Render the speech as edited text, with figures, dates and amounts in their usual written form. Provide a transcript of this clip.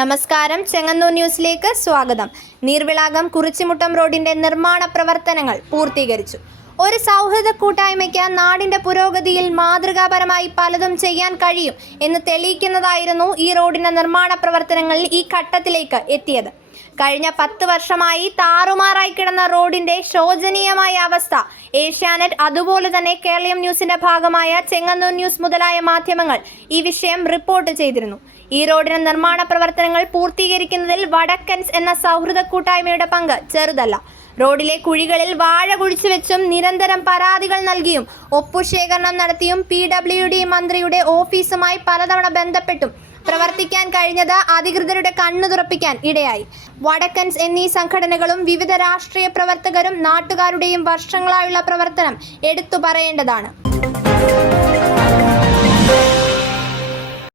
നമസ്കാരം, ചെങ്ങന്നൂർ ന്യൂസിലേക്ക് സ്വാഗതം. നീർവിളാകം കുറിച്ചിമുട്ടം റോഡിന്റെ നിർമ്മാണ പ്രവർത്തനങ്ങൾ പൂർത്തീകരിച്ചു. ഒരു സൗഹൃദ കൂട്ടായ്മയ്ക്ക് നാടിന്റെ പുരോഗതിയിൽ മാതൃകാപരമായി പലതും ചെയ്യാൻ കഴിയും എന്ന് തെളിയിക്കുന്നതായിരുന്നു ഈ റോഡിന്റെ നിർമ്മാണ പ്രവർത്തനങ്ങൾ ഈ ഘട്ടത്തിലേക്ക് എത്തിയത്. കഴിഞ്ഞ 10 വർഷമായി താറുമാറായി കിടന്ന റോഡിന്റെ ശോചനീയമായ അവസ്ഥ ഏഷ്യാനെറ്റ് അതുപോലെ തന്നെ കേരളം ന്യൂസിന്റെ ഭാഗമായ ചെങ്ങന്നൂർ ന്യൂസ് മുതലായ മാധ്യമങ്ങൾ ഈ വിഷയം റിപ്പോർട്ട് ചെയ്തിരുന്നു. ഈ റോഡിന്റെ നിർമ്മാണ പ്രവർത്തനങ്ങൾ പൂർത്തീകരിക്കുന്നതിൽ വടക്കൻസ് എന്ന സൗഹൃദ കൂട്ടായ്മയുടെ പങ്ക് ചെറുതല്ല. റോഡിലെ കുഴികളിൽ വാഴ കുഴിച്ചു വെച്ചും നിരന്തരം പരാതികൾ നൽകിയും ഒപ്പുശേഖരണം നടത്തിയും PWD മന്ത്രിയുടെ ഓഫീസുമായി പലതവണ ബന്ധപ്പെട്ടും പ്രവർത്തിക്കാൻ കഴിഞ്ഞത് അധികൃതരുടെ കണ്ണു തുറപ്പിക്കാൻ ഇടയായി. വടക്കൻസ് എന്നീ സംഘടനകളും വിവിധ രാഷ്ട്രീയ പ്രവർത്തകരും നാട്ടുകാരുടെയും വർഷങ്ങളായുള്ള പ്രവർത്തനം എടുത്തു പറയേണ്ടതാണ്.